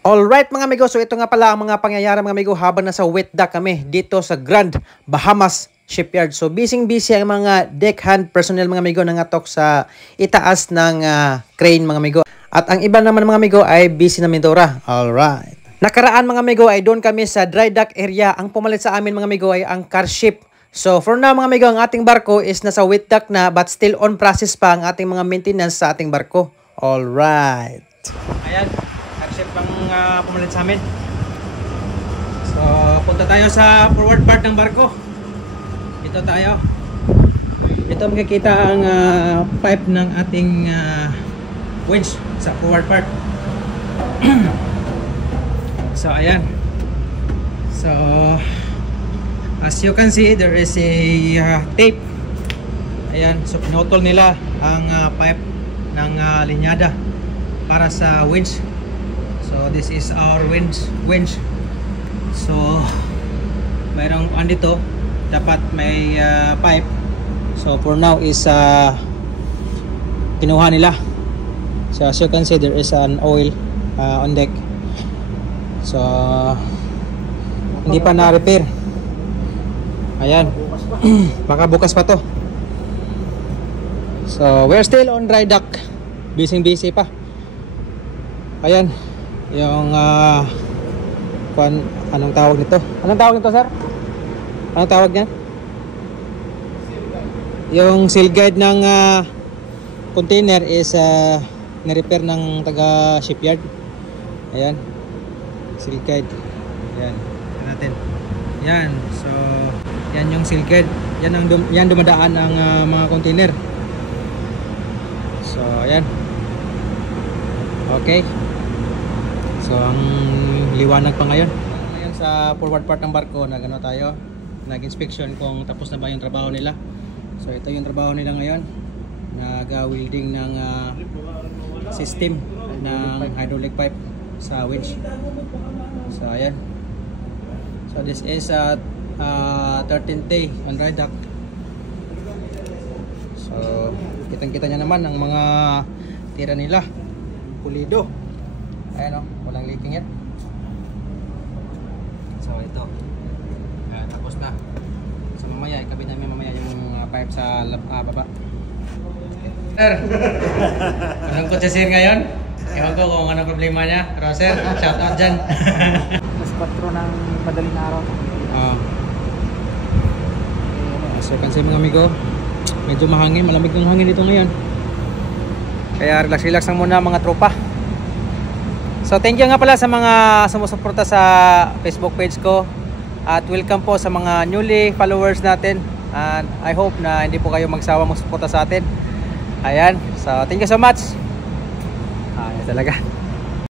Alright mga amigo, so ito nga pala ang mga pangyayari mga amigo habang nasa wet dock kami dito sa Grand Bahamas Shipyard. So busy ang mga deckhand personnel mga amigo nangatok sa itaas ng crane mga amigo. At ang iba naman mga amigo ay busy na Mindora. Alright. Nakaraan mga amigo ay doon kami sa dry dock area. Ang pumalit sa amin mga amigo ay ang car ship. So for now mga amigo, ang ating barko is nasa wet dock na but still on process pa ang ating mga maintenance sa ating barko. Alright. Ayan. Pang pumalit sa amin. So punta tayo sa forward part ng barko. Ito tayo. Ito makikita ang pipe ng ating winch sa forward part. So ayan. So as you can see, there is a tape. Ayan, so pinutol nila ang pipe ng linyada para sa winch. So this is our winch. So mayroong andito dapat may pipe. So for now is kinuha nila. So as you can see, there is an oil on deck. So hindi pa na-repair. Ayan. Baka bukas pa to. So we're still on dry dock. Busy pa. Ayan. Yung anong tawag nito? Anong tawag nito, sir? Anong tawag niyan? Yung seal guide ng container is na-repair ng taga shipyard. Ayan. Seal guide. Ayan. Tignan natin. Yan. So, yan yung seal guide. Yan dumadaan ang mga container. So, ayan. Okay. So ang liwanag pa ngayon. Ngayon sa forward part ng barko, nagano tayo, nag-inspection kung tapos na ba yung trabaho nila. So ito yung trabaho nila ngayon. Nag-welding ng system ng hydraulic pipe sa winch. So ayan. So this is 13th day on dry dock. So kitang-kita niya naman ang mga tira nila. Pulido. Ayan o, walang leaking yet. So ito tapos na. So mamaya, ikabit namin mamaya yung pipe sa baba. Sir, anong ko si sir ngayon? Ewan ko kung anong problema niya. Pero sir, shout out dyan. Mas 4 ng madaling araw. So you can see mga amigo, medyo mahangin, malamig ng hangin dito ngayon. Kaya relax lang muna mga tropa. So thank you nga pala sa mga sumusuporta sa Facebook page ko. At welcome po sa mga newly followers natin. And I hope na hindi po kayo magsawang magsuporta sa atin. Ayan. So thank you so much. Ayan talaga.